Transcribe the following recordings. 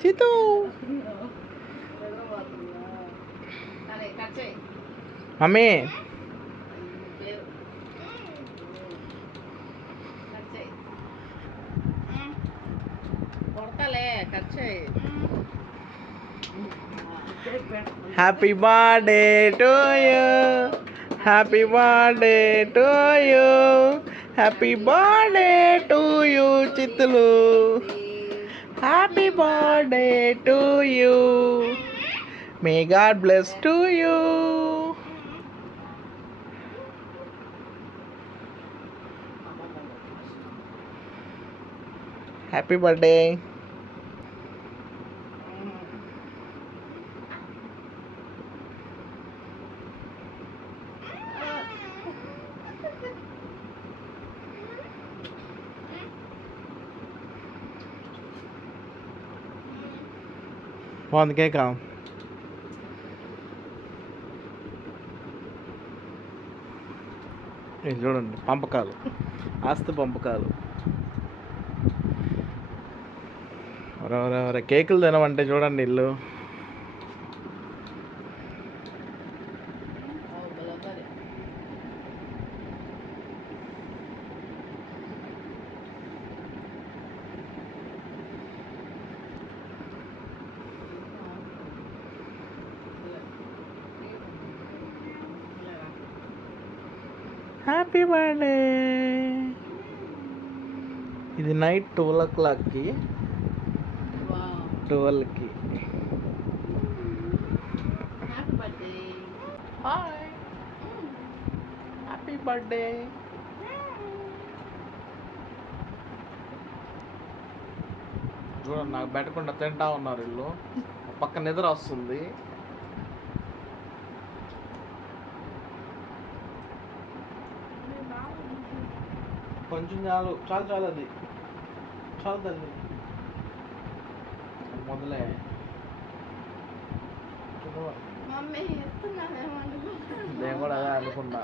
Chittoor mummy happy birthday to you, happy birthday to you, happy birthday to you చిత్తులు, happy birthday to you, may God bless to you. Happy birthday. బాగుంది కేకా? ఇది చూడండి, పంపకాలు, ఆస్తి పంపకాలు. కేకులు తినమంటే చూడండి ఇల్లు. Happy birthday. ఇది నైట్ 12 o'clockకి, 12కి. Hi, happy birthday. చూడండి, నాకు పెట్టకుండా తింటా ఉన్నారు వీళ్ళు. పక్క నిద్ర వస్తుంది. కొంచెం చాలు, చాలు చాలు, అది చాలు తల్లి. మొదలే నేను కూడా అదే అనుకున్నా.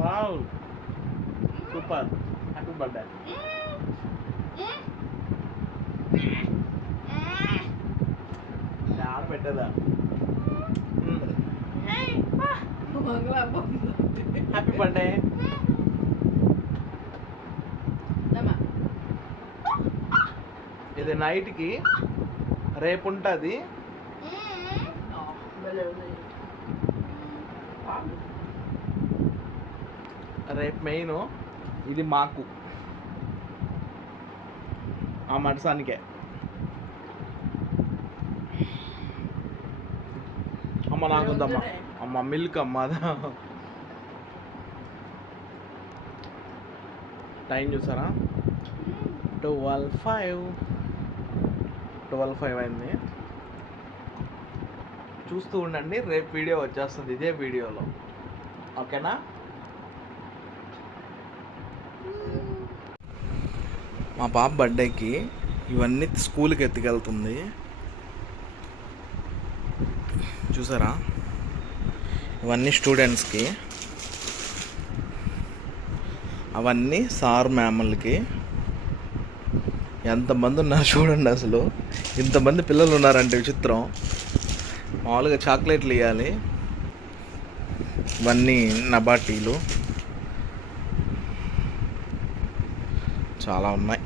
Wow, super, happy birthday. ఆడబెట్టదా? Happy birthday. ఇది నైట్కి, రేపు ఉంటుంది. రేపు మెయిన్ ఇది మాకు, ఆ మడసానికే. అమ్మ నాకుందమ్మా, అమ్మ మిల్క్ అమ్మ. టైం చూసారా? 12:05 అయింది. చూస్తూ ఉండండి, రేపు వీడియో వచ్చేస్తుంది ఇదే వీడియోలో. ఓకేనా? మా పాప బర్త్డేకి ఇవన్నీ స్కూల్కి ఎత్తుకెళ్తుంది. చూసారా? ఇవన్నీ స్టూడెంట్స్కి, అవన్నీ సార్ మ్యాములకి. ఎంతమంది ఉన్నారు చూడండి అసలు. ఇంతమంది పిల్లలు ఉన్నారంటే విచిత్రం. మామూలుగా చాక్లెట్లు ఇవ్వాలి. ఇవన్నీ నబాటీలు చాలా ఉన్నాయి.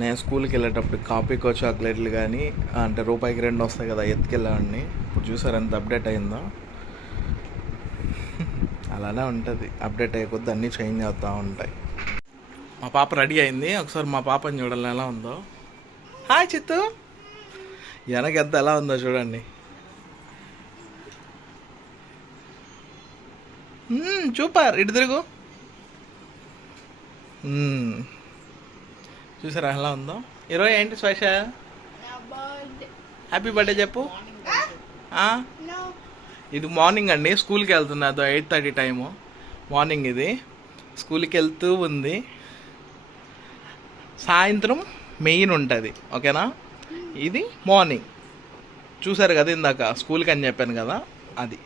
నేను స్కూల్కి వెళ్ళేటప్పుడు కాపీకో చాక్లెట్లు కానీ, అంటే రూపాయికి 2 వస్తాయి కదా, ఎత్తుకెళ్ళాలని. ఇప్పుడు చూసారు ఎంత అప్డేట్ అయిందో. అలానే ఉంటుంది, అప్డేట్ అయ్యకొద్ది అన్నీ చేంజ్ అవుతూ ఉంటాయి. మా పాప రెడీ అయింది. ఒకసారి మా పాపని చూడాలి ఎలా ఉందో. హాయ్ చిత్తు, వెనక ఎంత ఎలా ఉందో చూడండి. సూపర్, ఇటు తిరుగు. చూసారా ఎలా ఉందో? ఈరోజు ఏంటి స్పెషల్? హ్యాపీ బర్త్డే చెప్పు. ఇది మార్నింగ్ అండి, స్కూల్కి వెళ్తున్నా. 8:30 టైము. మార్నింగ్ ఇది స్కూల్కి వెళ్తూ ఉంది. సాయంత్రం మెయిన్ ఉంటుంది, ఓకేనా. ఇది మార్నింగ్ చూసారు కదా ఇందాక స్కూల్కి అని చెప్పాను కదా, అది.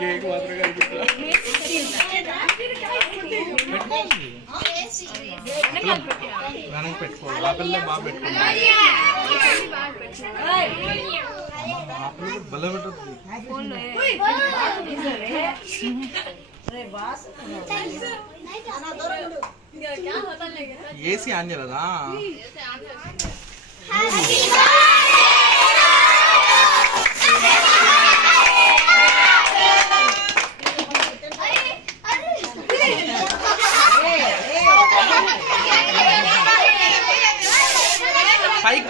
కేక్ మాత్రం కనిపిస్తా వెనక్కి పెట్టుకోవాలి. ఆ పిల్ల బాగా పెట్టుకోవాలి. బల్ల పెట్టద్దు. ఏసీ ఆన్ చేయలేదా?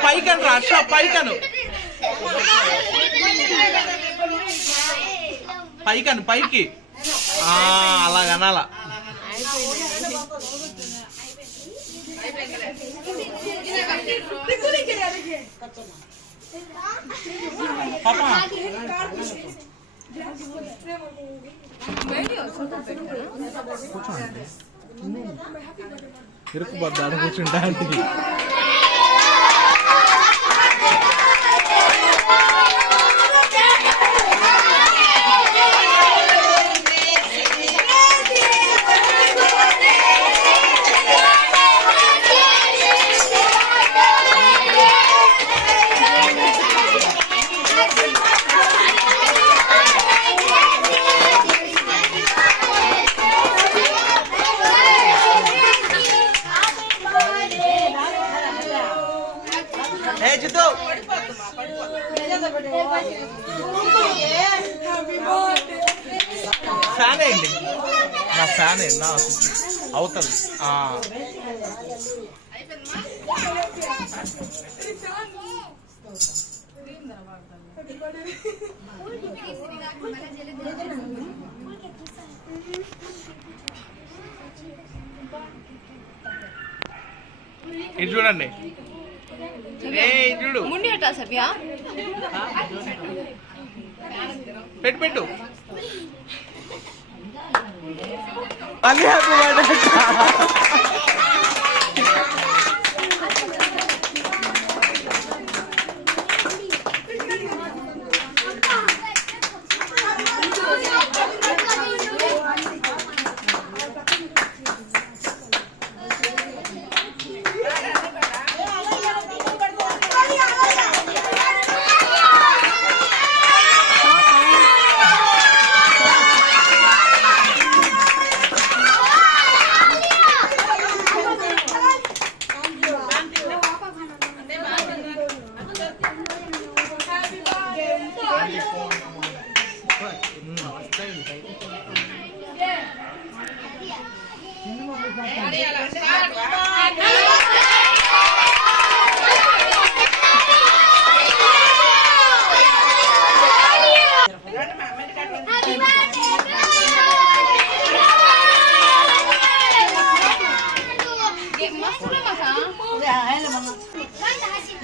పైకను రాష్ట్ర పైకను పైకను పైకి అలాగనాల. పాపా కూర్చోండి, ఇరుక్కుపోద్ది ఆడ కూర్చుంటా. ఫ్యాన్ అయింది నా ఫ్యాన్ నా అవుతుంది. ఇది చూడండి, చూడు పెట్టు పెట్టు. అన్ని హ్యాపీ బర్త్డే.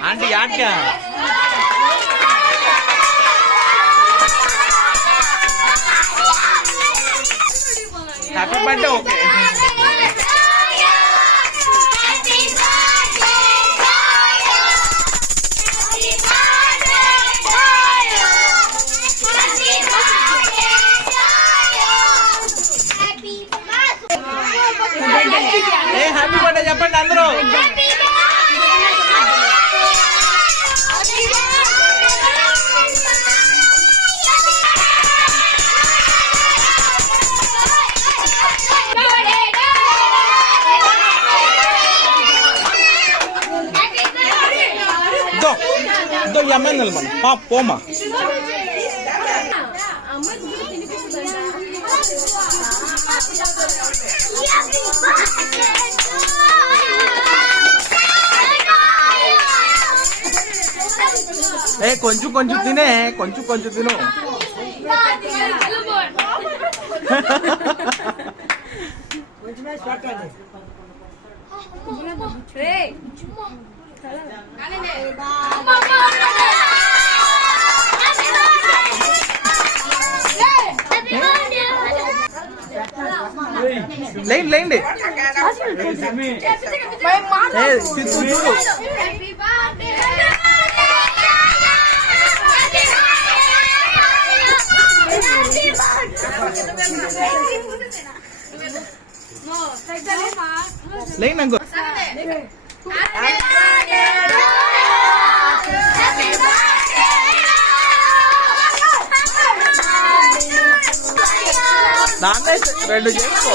आंटी याद क्या happy birthday okay happy birthday చెప్పండి అందరూ. ఇదో ఈ అమ్మాయి నిలబడి పోమా. కొంచెం కొంచెం తినే, కొంచెం కొంచెం తిను. లేండి చూడు. లేండి అంకో. దాన్నే 2 చేసుకో.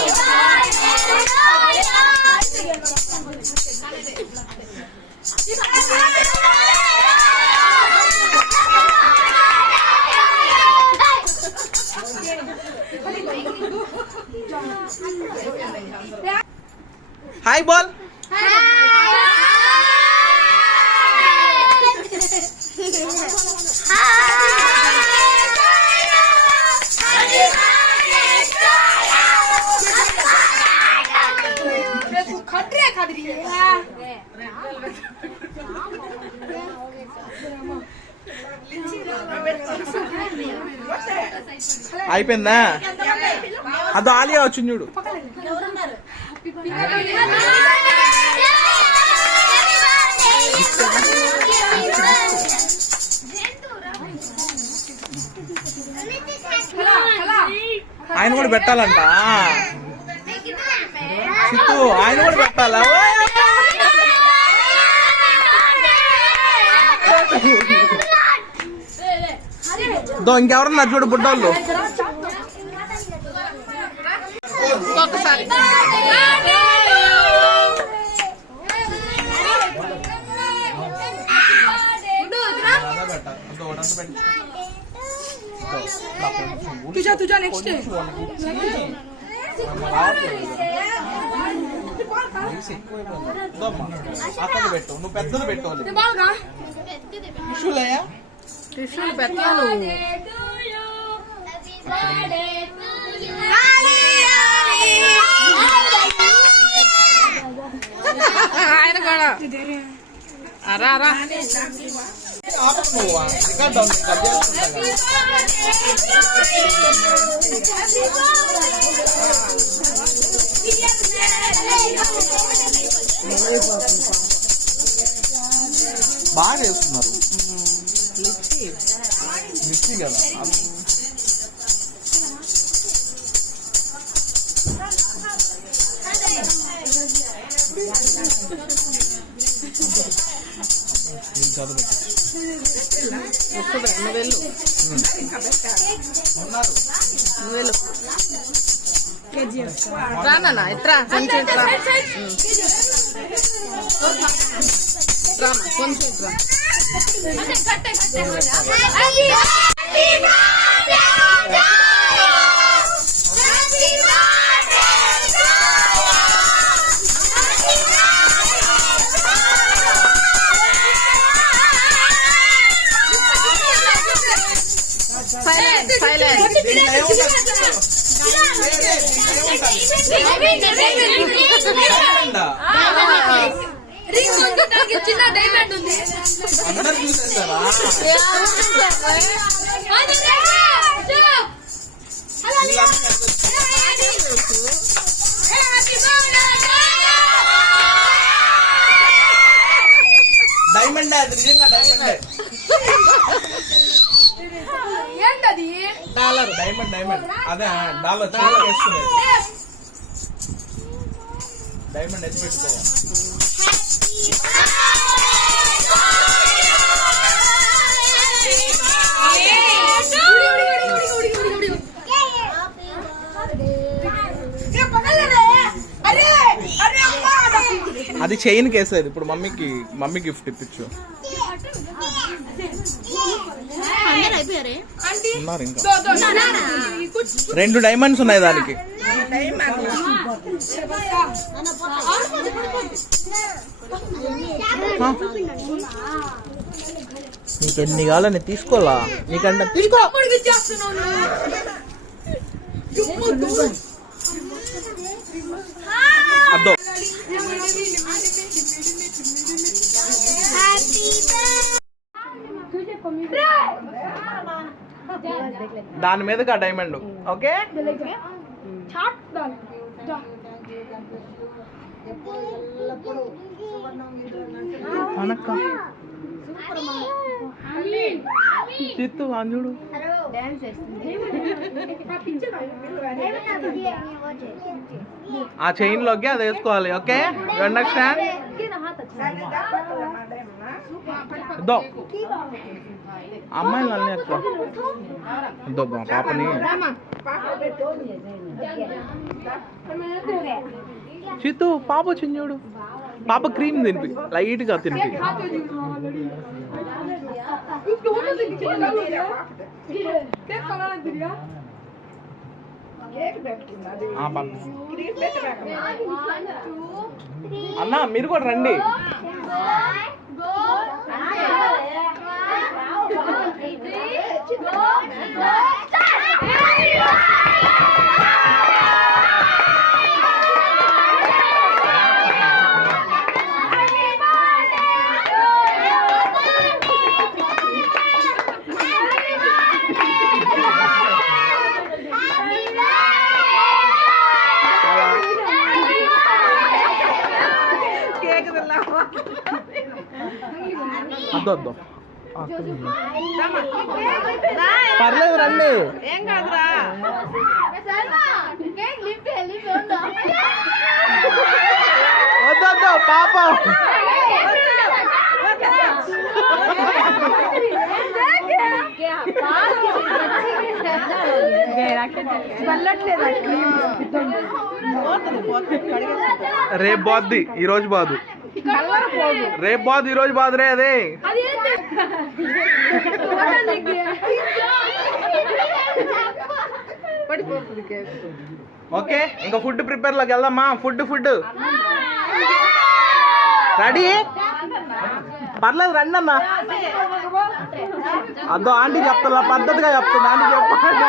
Hi ball. అయిపోయిందా? అదో ఆలియా వచ్చింది చూడు. ఆయన కూడా పెట్టాలంట. ఆయన కూడా పెట్టాలా? ఇంకెవరన్నా చూడు బుడ్డోళ్ళు. तुझा नेक्स्ट అక్కడ పెట్టు, నువ్వు పెద్దది పెట్టాలి. టిష్యూలు పెట్టాను. ఆయన కూడా అరా అరా బాగా చేస్తున్నారు. మిక్సీ కదా. రానా ఇట్రా కొంచెం ఇట్రా కొంచెం ఇట్రా. Silent silent. చిన్న డైమండ్ ఉంది. డైమండ్ అది నిజంగా డైమండ్. ఏంటది? డాలర్. డైమండ్ డైమండ్ అదే డాలర్ వేసుకునేది. డైమండ్ ఎత్తి పెట్టుకో. అది చైన్ కేసేది. ఇప్పుడు మమ్మీ గిఫ్ట్ ఇప్పించు. ఉన్నారు ఇంకా 2 డైమండ్స్ ఉన్నాయి దానికి. నీకు ఎన్ని కావాలని తీసుకోవాలా నీకంటే తీసుకో. అద్దో దాని మీదకి ఆ డైమండ్. ఓకే చిత్తు అంజుడు ఆ చైన్ లోకి అది వేసుకోవాలి. Okay you understand? దో అమ్మాయిలు అన్నీ ఎక్కువ దో మా పాపని చిత్తు పాప చిన్నోడు పాప క్రీమ్ తినిపి లైట్గా తినిపి. అన్న మీరు కూడా రండి. అద్దొద్దు పర్లేదు రండి. ఏం కాదురా. వద్దొద్దు పాపం. రేపు బాద్ది ఈరోజు బాదు. రేపు బాదు ఈరోజు బాదు రే. అదే ఓకే ఇంకా ఫుడ్ ప్రిపేర్ లోకి వెళ్దామా? Food ready? పర్లేదు రండి అన్న. అదో ఆంటీ చెప్తా పద్ధతిగా చెప్తుంది. ఆంటీ చెప్పండి.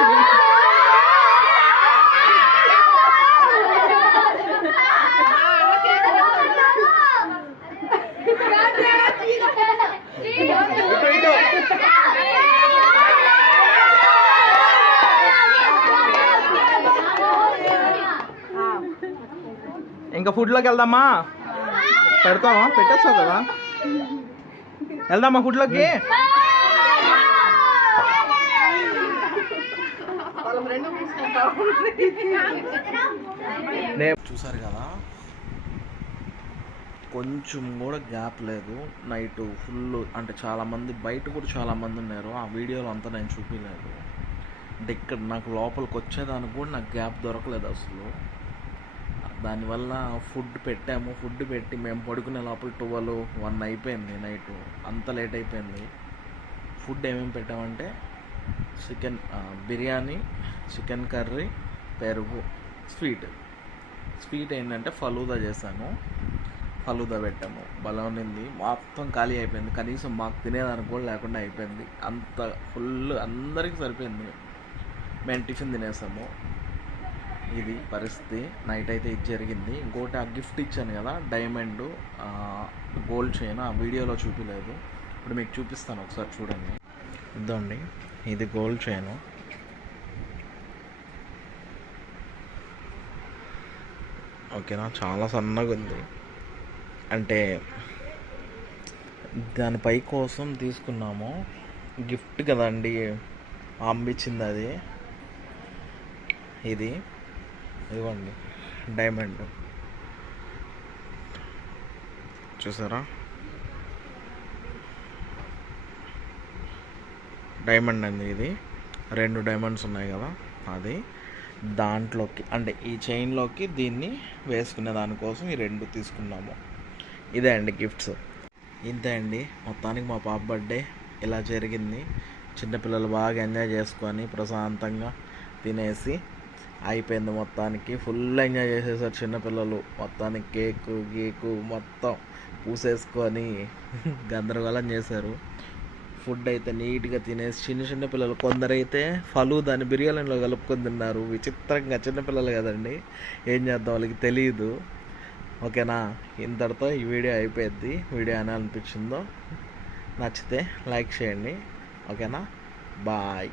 ఇంకా ఫుడ్లోకి వెళ్దామా? పెడతామా? పెట్టేస్తావు కదా. వెళ్దామా ఫుడ్లోకి? చూసారు కదా కొంచెం కూడా గ్యాప్ లేదు. నైట్ ఫుల్ అంటే చాలామంది బయట కూడా చాలామంది ఉన్నారు. ఆ వీడియోలో అంతా నేను చూపించలేదు. అంటే ఇక్కడ నాకు లోపలికి వచ్చేదానికి కూడా నాకు గ్యాప్ దొరకలేదు అసలు. దానివల్ల ఫుడ్ పెట్టాము. ఫుడ్ పెట్టి మేము పడుకునే లోపల 12-1 అయిపోయింది నైట్. అంత లేట్ అయిపోయింది. ఫుడ్ ఏమేమి పెట్టామంటే చికెన్ బిర్యానీ, చికెన్ కర్రీ, పెరుగు, స్వీట్ ఏంటంటే ఫలూదా చేశాను. ఫలూదా పెట్టాము. బలం ఉన్నింది. మొత్తం ఖాళీ అయిపోయింది. కనీసం మాకు తినేదానికి కూడా లేకుండా అయిపోయింది. అంత ఫుల్ అందరికీ సరిపోయింది. మేము టిఫిన్ తినేసాము. ఇది పరిస్థితి. నైట్ అయితే ఇది జరిగింది. ఇంకోటి ఆ గిఫ్ట్ ఇచ్చాను కదా డైమండ్ గోల్డ్ చైన్, ఆ వీడియోలో చూపించలేదు. ఇప్పుడు మీకు చూపిస్తాను, ఒకసారి చూడండి. ఇద్దండి, ఇది గోల్డ్ చైన్. ఓకేనా, చాలా సన్నగా ఉంది. అంటే దానిపై కోసం తీసుకున్నాము. గిఫ్ట్ కదండి పంపించింది అది. ఇది ఇదిగోండి డైమండ్ చూసారా, డైమండ్ అండి ఇది. 2 డైమండ్స్ ఉన్నాయి కదా, అది దాంట్లోకి అంటే ఈ చైన్లోకి దీన్ని వేసుకునే దానికోసం ఈ 2 తీసుకున్నాము. ఇదే అండి గిఫ్ట్స్. ఇంతే అండి మొత్తానికి మా పాప బర్త్డే ఇలా జరిగింది. చిన్నపిల్లలు బాగా ఎంజాయ్ చేసుకొని ప్రశాంతంగా తినేసి అయిపోయింది. మొత్తానికి ఫుల్ ఎంజాయ్ చేసేసారు చిన్నపిల్లలు. మొత్తానికి కేకు మొత్తం పూసేసుకొని గందరగోళం చేశారు. ఫుడ్ అయితే నీట్గా తినేసి చిన్న చిన్న పిల్లలు కొందరైతే ఫలూదాని బిర్యానీలో కలుపుకొని తిన్నారు. విచిత్రంగా చిన్నపిల్లలు కదండి, ఏం చేద్దాం వాళ్ళకి తెలియదు. ఓకేనా, ఇంతటితో ఈ వీడియో అయిపోద్ది. వీడియో ఎలా అనిపించిందో నచ్చితే లైక్ చేయండి. ఓకేనా, బాయ్.